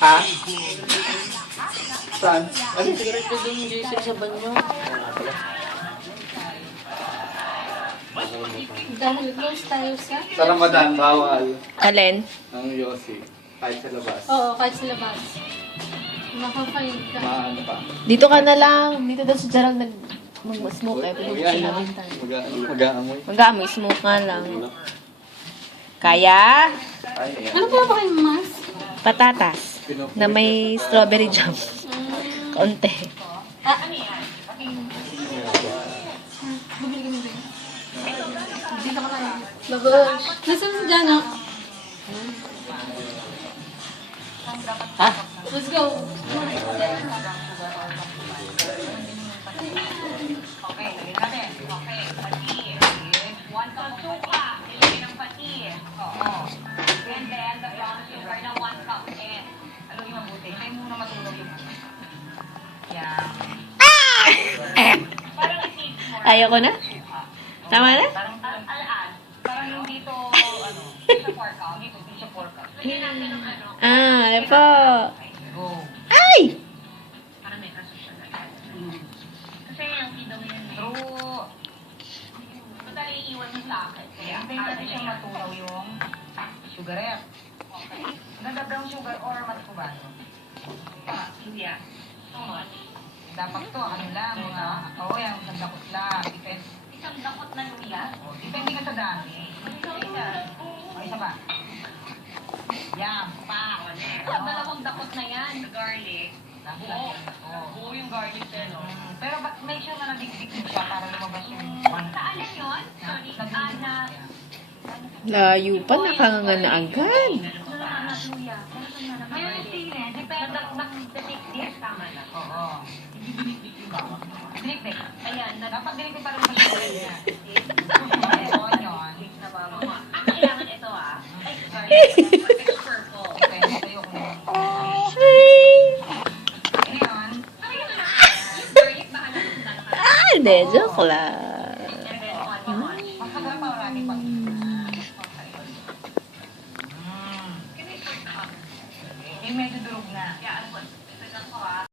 Ha? Saan? Ano? Sigaret na din yung Jason sa banyo. Dahil close tayo sa... Sa Ramadan, bawal Alin? ang yosi. Kahit sa labas. Oo, kahit sa labas. Makakain ka. Maano pa. Dito ka na lang. Dito daw si Jarang mag-smoke eh. Pwede Mag-ano? sinabing tayo. Mag-aamoy. Mag-aamoy, smoke nga lang. Kaya, Ay, ayan. Ano ba kayong mas? patatas na may strawberry jam. Kaunti. Bumili kami din. Dito ka lang. Babush. Nasaan si Jana? Ha? Let's go. One cup suka, ilagay ng pati. Oo. And then, the brown sugar na 1 cup din. Haluin mabuti. Kaya muna matulog yung yan. Parang i-taste more. Ayoko na? Tama na? Parang alaan. Parang yung dito, ano, pizza pork out. Dito, pizza pork out. Lagyan natin ng ano. Ano po? Go. Ay! Para may kaso siya na. Kasi yung daw yan. True. Madali iiwan mo sa akin. Kaya hintayin natin siya matulaw yung sugarette. Okay. Ganda brown sugar or matkubado? Luya. So much. Dapat to, ano lang, mga, yan, isang dakot lang. Depende. Isang dakot na luya? Depende ka sa dami. Isa ba? Yan, pa. Dalawang dakot na yan. Garlic. Buo yung garlic din, no? Pero make sure na nabigdig mo siya para lumabas yung... Saan yan yun? Sorry, na... Layo pa, nakanganga na agad. Mayroon sili, depende kung dinikdik, tama na. Oo. Dinikdik. Ayan, dapat dinikdik para lumabas yung garlic niya. Oo, yun. Kailangan ito, ah. Ay, garlic. It's purple. Depende sa'yo kung... Ngayon, yung garlic baka nasundan ka. Ah, hindi. Joke lang. Mas maganda pa marami pag